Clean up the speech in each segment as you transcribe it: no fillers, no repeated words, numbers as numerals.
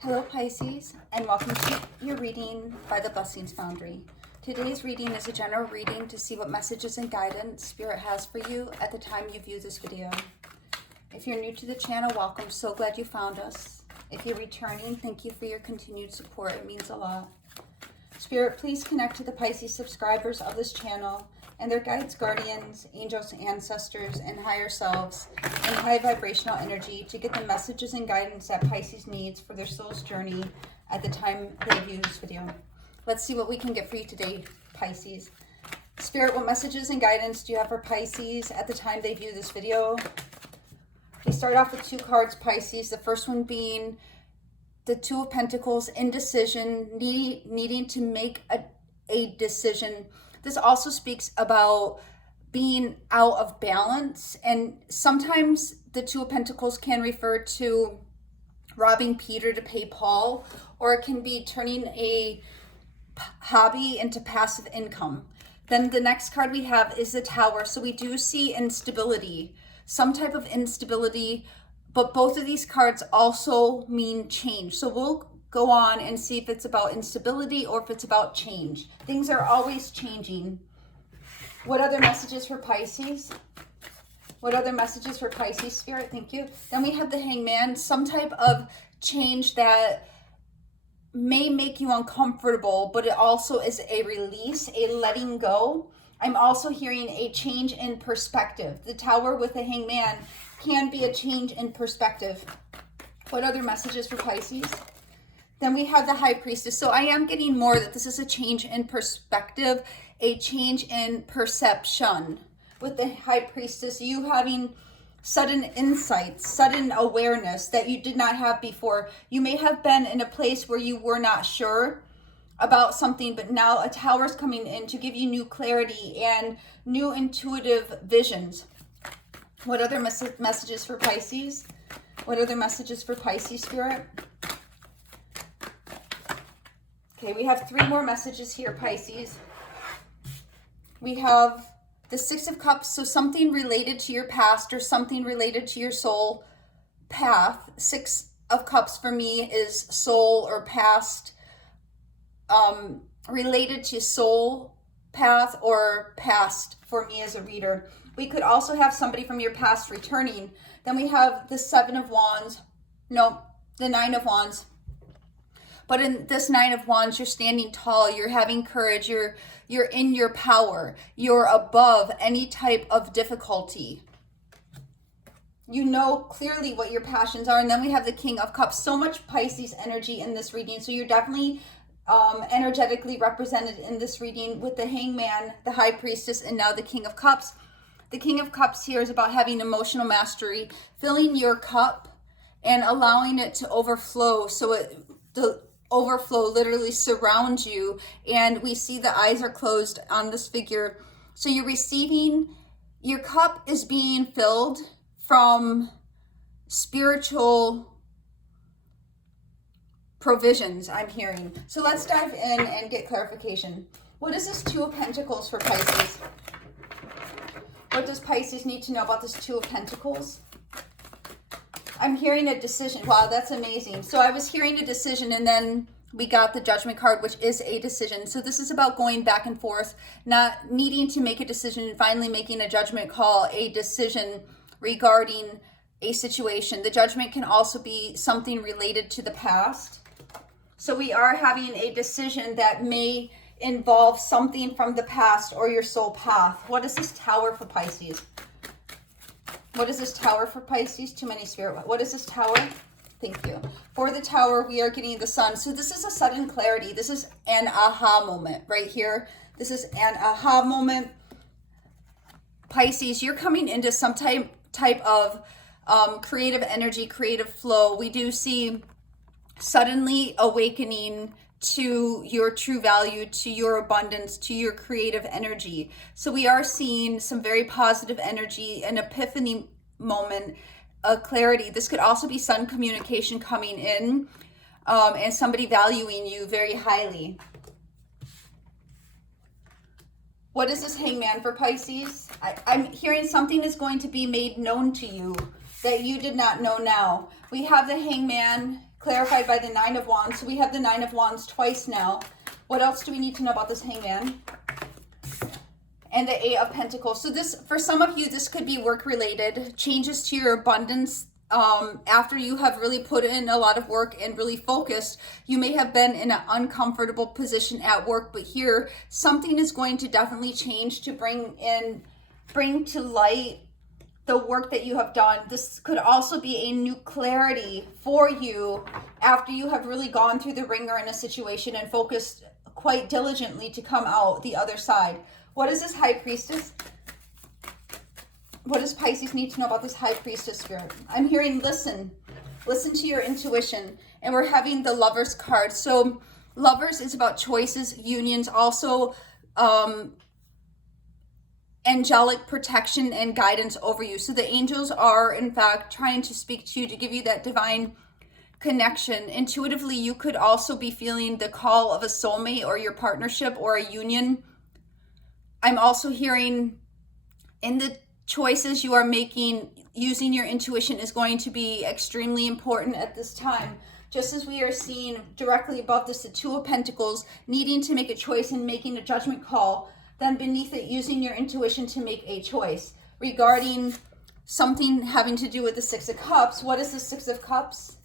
Hello Pisces, and welcome to your reading by the Blessings Foundry. Today's reading is a general reading to see what messages and guidance Spirit has for you at the time you view this video. If you're new to the channel, welcome. So glad you found us. If you're returning, thank you for your continued support. It means a lot. Spirit, please connect to the Pisces subscribers of this channel and their guides, guardians, angels, ancestors, and higher selves in high vibrational energy to get the messages and guidance that Pisces needs for their soul's journey at the time they view this video. Let's see what we can get for you today, Pisces. Spirit, what messages and guidance do you have for Pisces at the time they view this video? We start off with two cards, Pisces. The first one being the Two of Pentacles, indecision, needing to make a decision. This also speaks about being out of balance, and sometimes the Two of Pentacles can refer to robbing Peter to pay Paul, or it can be turning a hobby into passive income. Then the next card we have is the Tower. So we do see instability, some type of instability, but both of these cards also mean change. So we'll go on and see if it's about instability or if it's about change. Things are always changing. What other messages for Pisces? What other messages for Pisces, Spirit? Thank you. Then we have the Hangman, some type of change that may make you uncomfortable, but it also is a release, a letting go. I'm also hearing a change in perspective. The Tower with the Hangman can be a change in perspective. What other messages for Pisces? Then we have the High Priestess. So I am getting more that this is a change in perspective, a change in perception. With the High Priestess, you having sudden insights, sudden awareness that you did not have before. You may have been in a place where you were not sure about something, but now a Tower is coming in to give you new clarity and new intuitive visions. What other messages for Pisces? What other messages for Pisces, Spirit? Okay, we have three more messages here, Pisces. We have the Six of Cups, so something related to your past or something related to your soul path. Six of Cups for me is soul or past, related to soul path or past for me as a reader. We could also have somebody from your past returning. Then we have the Seven of Wands. No, the Nine of Wands. But in this Nine of Wands, you're standing tall, you're having courage, you're in your power, you're above any type of difficulty. You know clearly what your passions are. And then we have the King of Cups. So much Pisces energy in this reading. So you're definitely energetically represented in this reading with the Hangman, the High Priestess, and now the King of Cups. The King of Cups here is about having emotional mastery, filling your cup and allowing it to overflow. So the overflow literally surrounds you, and we see the eyes are closed on this figure. So you're receiving, your cup is being filled from spiritual provisions, I'm hearing. So let's dive in and get clarification. What is this Two of Pentacles for Pisces? What does Pisces need to know about this Two of Pentacles? I'm hearing a decision. Wow, that's amazing. So I was hearing a decision, and then we got the Judgment card, which is a decision. So this is about going back and forth, not needing to make a decision and finally making a judgment call, a decision regarding a situation. The Judgment can also be something related to the past. So we are having a decision that may involve something from the past or your soul path. What is this Tower for Pisces? What is this Tower for Pisces? Too many, Spirit. What is this Tower? Thank you. For the Tower, we are getting the Sun. So this is a sudden clarity. This is an aha moment right here. This is an aha moment. Pisces, you're coming into some type of creative energy, creative flow. We do see suddenly awakening to your true value, to your abundance, to your creative energy. So we are seeing some very positive energy, an epiphany moment, a clarity. This could also be sun communication coming in, and somebody valuing you very highly. What is this Hangman for Pisces? I'm hearing something is going to be made known to you that you did not know now. We have the Hangman clarified by the Nine of Wands. So we have the Nine of Wands twice now. What else do we need to know about this Hangman? And the Eight of Pentacles. So this, for some of you, this could be work related. Changes to your abundance. After you have really put in a lot of work and really focused, you may have been in an uncomfortable position at work, but here something is going to definitely change to bring to light the work that you have done. This could also be a new clarity for you after you have really gone through the ringer in a situation and focused quite diligently to come out the other side. What is this High Priestess? What does Pisces need to know about this High Priestess spirit? I'm hearing listen to your intuition. And we're having the Lovers card. So Lovers is about choices, unions, also angelic protection and guidance over you. So the angels are in fact trying to speak to you to give you that divine connection. Intuitively, you could also be feeling the call of a soulmate or your partnership or a union. I'm also hearing in the choices you are making, using your intuition is going to be extremely important at this time. Just as we are seeing directly above this, the Two of Pentacles, needing to make a choice and making a judgment call, then beneath it, using your intuition to make a choice. Regarding something having to do with the Six of Cups, what is the Six of Cups?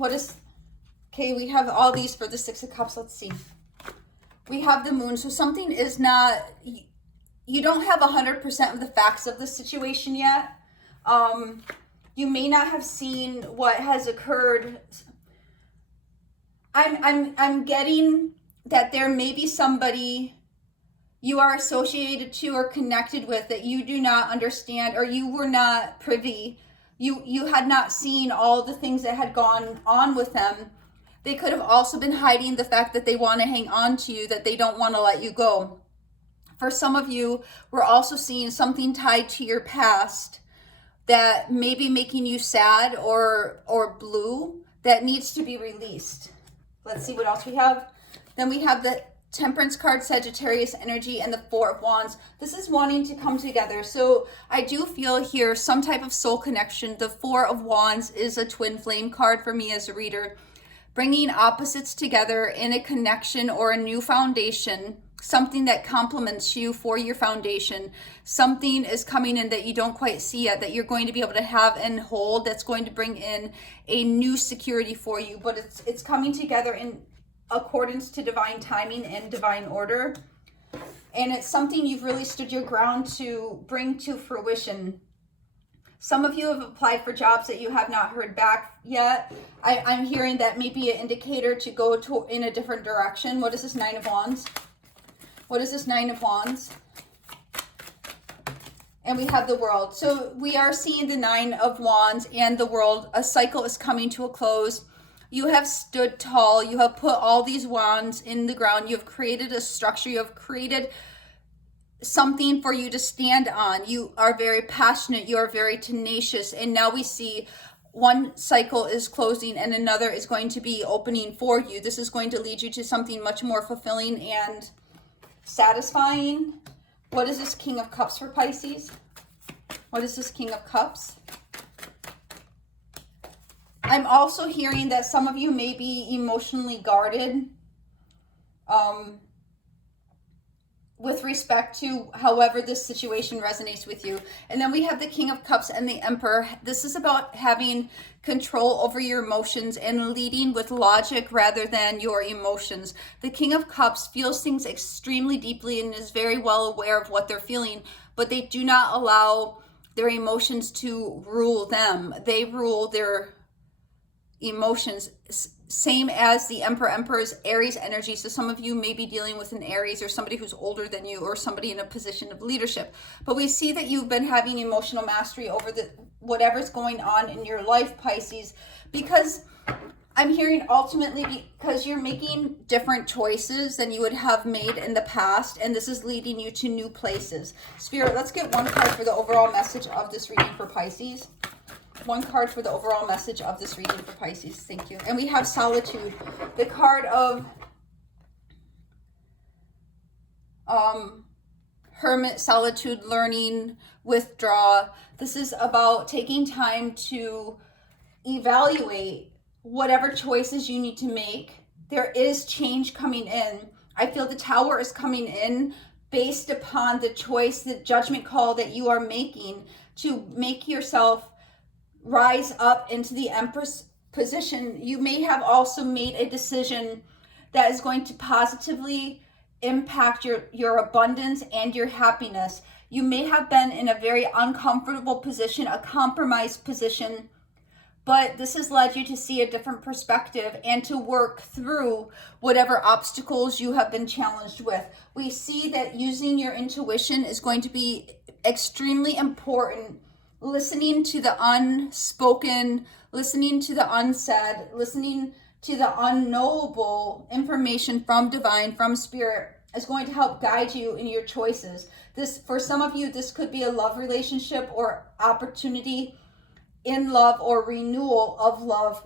Okay, we have all these for the Six of Cups. Let's see. We have the Moon. So something is not, you don't have 100% of the facts of the situation yet. You may not have seen what has occurred. I'm getting that there may be somebody you are associated to or connected with that you do not understand, or you were not privy. You had not seen all the things that had gone on with them. They could have also been hiding the fact that they want to hang on to you, that they don't want to let you go. For some of you, we're also seeing something tied to your past that may be making you sad or blue that needs to be released. Let's see what else we have. Then we have the Temperance card, Sagittarius energy, and the Four of Wands. This is wanting to come together. So I do feel here some type of soul connection. The Four of Wands is a twin flame card for me as a reader. Bringing opposites together in a connection or a new foundation. Something that complements you for your foundation. Something is coming in that you don't quite see yet, that you're going to be able to have and hold, that's going to bring in a new security for you. But it's coming together in accordance to divine timing and divine order. And it's something you've really stood your ground to bring to fruition. Some of you have applied for jobs that you have not heard back yet. I'm hearing that may be an indicator to go in a different direction. What is this Nine of Wands? What is this Nine of Wands? And we have the World. So we are seeing the Nine of Wands and the World. A cycle is coming to a close. You have stood tall. You have put all these wands in the ground. You have created a structure. You have created something for you to stand on. You are very passionate. You are very tenacious. And now we see one cycle is closing and another is going to be opening for you. This is going to lead you to something much more fulfilling and satisfying. What is this King of Cups for Pisces? What is this King of Cups? I'm also hearing that some of you may be emotionally guarded with respect to however this situation resonates with you. And then we have the King of Cups and the Emperor. This is about having control over your emotions and leading with logic rather than your emotions. The King of Cups feels things extremely deeply and is very well aware of what they're feeling, but they do not allow their emotions to rule them. They rule their emotions, same as the Emperor's Aries energy. So some of you may be dealing with an Aries or somebody who's older than you or somebody in a position of leadership. But we see that you've been having emotional mastery over whatever's going on in your life, Pisces, because I'm hearing ultimately because you're making different choices than you would have made in the past, and this is leading you to new places. Spirit, let's get one card for the overall message of this reading for Pisces. One card for the overall message of this reading for Pisces. Thank you. And we have Solitude, the card of Hermit, solitude, learning, withdraw. This is about taking time to evaluate whatever choices you need to make. There is change coming in. I feel the Tower is coming in based upon the choice, the judgment call that you are making to make yourself rise up into the Empress position. You may have also made a decision that is going to positively impact your abundance and your happiness. You may have been in a very uncomfortable position, a compromised position, but this has led you to see a different perspective and to work through whatever obstacles you have been challenged with. We see that using your intuition is going to be extremely important. Listening to the unspoken, listening to the unsaid, listening to the unknowable information from divine, from spirit, is going to help guide you in your choices. This, for some of you, this could be a love relationship or opportunity in love or renewal of love.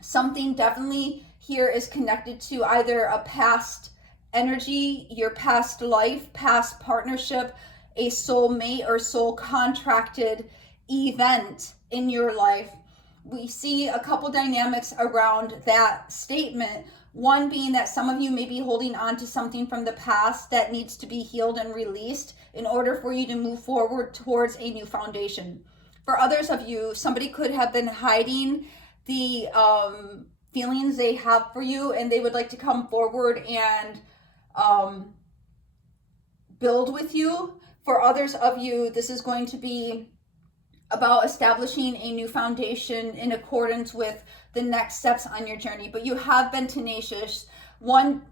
Something definitely here is connected to either a past energy, your past life, past partnership, a soulmate or soul contracted event in your life. We see a couple dynamics around that statement. One being that some of you may be holding on to something from the past that needs to be healed and released in order for you to move forward towards a new foundation. For others of you, somebody could have been hiding the feelings they have for you, and they would like to come forward and build with you. For others of you, this is going to be about establishing a new foundation in accordance with the next steps on your journey. But you have been tenacious. One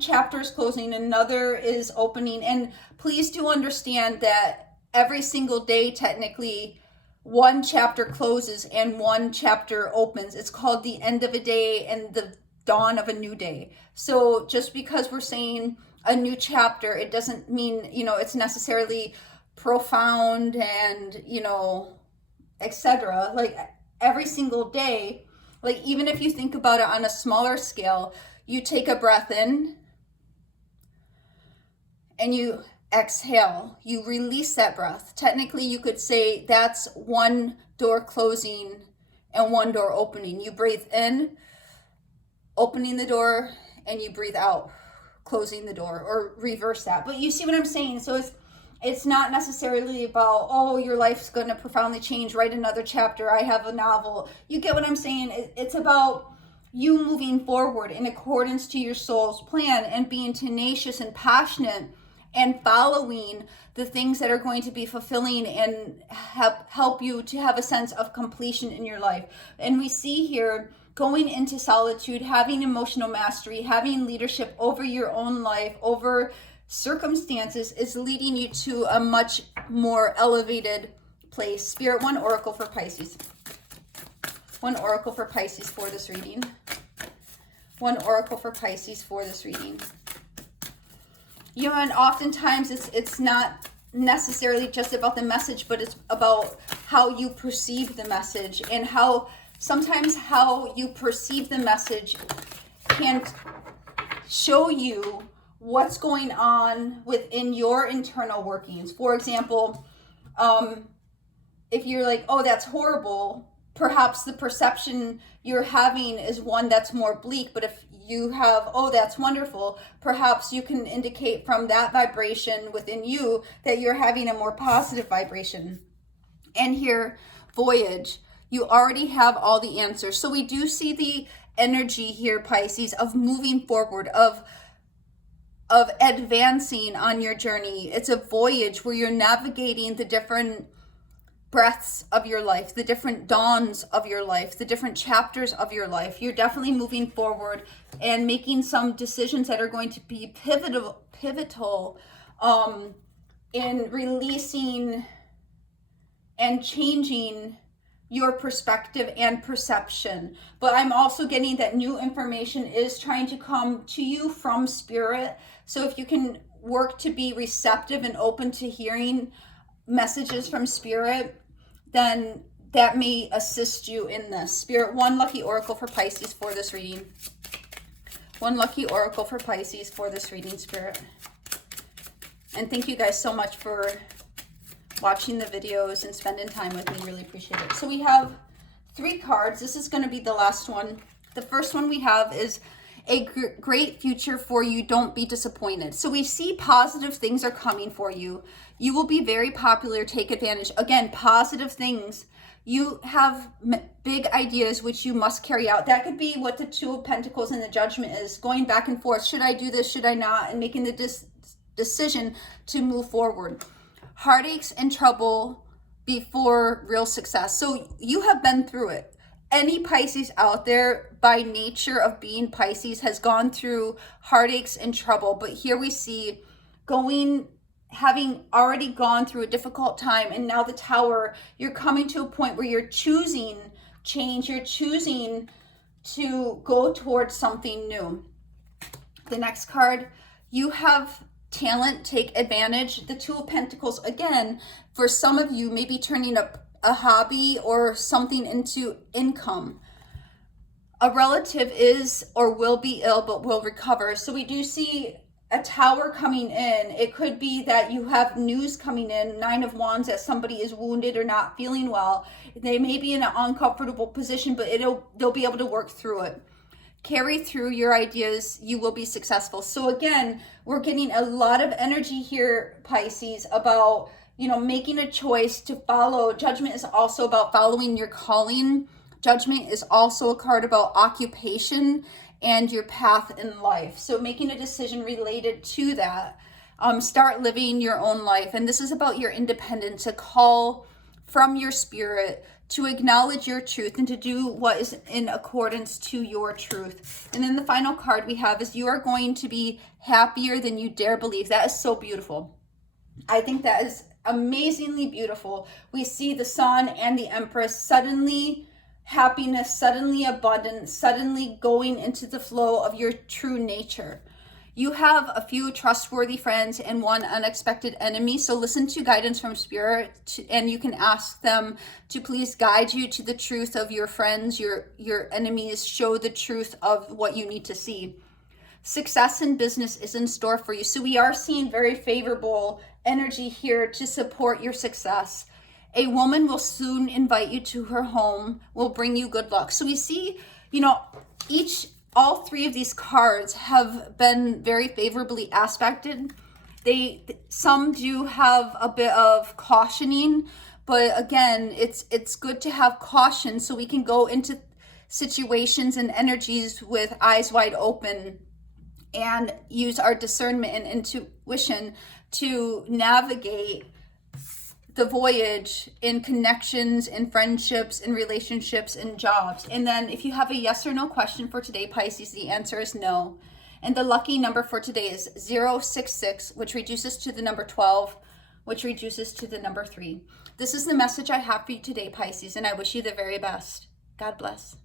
chapter is closing, another is opening. And please do understand that every single day, technically, one chapter closes and one chapter opens. It's called the end of a day and the dawn of a new day. So just because we're saying a new chapter, it doesn't mean, it's necessarily profound and, etc. Like every single day, like even if you think about it on a smaller scale, you take a breath in and you exhale, you release that breath. Technically, you could say that's one door closing and one door opening. You breathe in, opening the door, and you breathe out, closing the door, or reverse that. But you see what I'm saying? So it's not necessarily about, oh, your life's going to profoundly change, write another chapter, I have a novel. You get what I'm saying? It's about you moving forward in accordance to your soul's plan and being tenacious and passionate and following the things that are going to be fulfilling and help you to have a sense of completion in your life. And we see here going into solitude, having emotional mastery, having leadership over your own life, over circumstances, is leading you to a much more elevated place. Spirit, one oracle for Pisces. One oracle for Pisces for this reading. One oracle for Pisces for this reading. And oftentimes it's not necessarily just about the message, but it's about how you perceive the message, and sometimes how you perceive the message can show you what's going on within your internal workings. For example, if you're like, oh, that's horrible, perhaps the perception you're having is one that's more bleak. But if you have, oh, that's wonderful, perhaps you can indicate from that vibration within you that you're having a more positive vibration. And here, voyage, you already have all the answers. So we do see the energy here, Pisces, of moving forward, of advancing on your journey. It's a voyage where you're navigating the different breaths of your life, the different dawns of your life, the different chapters of your life. You're definitely moving forward and making some decisions that are going to be pivotal in releasing and changing your perspective and perception. But I'm also getting that new information is trying to come to you from spirit. So if you can work to be receptive and open to hearing messages from spirit, then that may assist you in this. Spirit, one lucky oracle for Pisces for this reading. One lucky oracle for Pisces for this reading, Spirit. And thank you guys so much for watching the videos and spending time with me. Really appreciate it. So we have 3 cards. This is going to be the last one. The first one we have is a great future for you. Don't be disappointed. So we see positive things are coming for you. You will be very popular. Take advantage. Again, positive things. You have big ideas which you must carry out. That could be what the 2 of Pentacles and the Judgment is, going back and forth. Should I do this? Should I not? And making the decision to move forward. Heartaches and trouble before real success. So you have been through it. Any Pisces out there, by nature of being Pisces, has gone through heartaches and trouble. But here we see having already gone through a difficult time, and now the Tower, you're coming to a point where you're choosing change. You're choosing to go towards something new. The next card, you have talent. Take advantage. The 2 of Pentacles, again, for some of you, maybe turning up a hobby or something into income. A relative is or will be ill but will recover. So we do see a Tower coming in. It could be that you have news coming in, 9 of Wands, that somebody is wounded or not feeling well. They may be in an uncomfortable position, but they'll be able to work through it. Carry through your ideas. You will be successful. So again, we're getting a lot of energy here, Pisces, about making a choice to follow. Judgment is also about following your calling. Judgment is also a card about occupation and your path in life. So making a decision related to that. Start living your own life. And this is about your independence, a call from your spirit to acknowledge your truth and to do what is in accordance to your truth. And then the final card we have is you are going to be happier than you dare believe. That is so beautiful. I think that is amazingly beautiful. We see the Sun and the Empress, suddenly happiness, suddenly abundance, suddenly going into the flow of your true nature. You have a few trustworthy friends and 1 unexpected enemy. So listen to guidance from Spirit, and you can ask them to please guide you to the truth of your friends, your enemies. Show the truth of what you need to see. Success in business is in store for you. So we are seeing very favorable energy here to support your success. A woman will soon invite you to her home, will bring you good luck. So we see, all 3 of these cards have been very favorably aspected. Some do have a bit of cautioning, but again, it's good to have caution so we can go into situations and energies with eyes wide open and use our discernment and intuition to navigate the voyage in connections, in friendships, in relationships, in jobs. And then if you have a yes or no question for today, Pisces, the answer is no. And the lucky number for today is 066, which reduces to the number 12, which reduces to the number 3. This is the message I have for you today, Pisces, and I wish you the very best. God bless.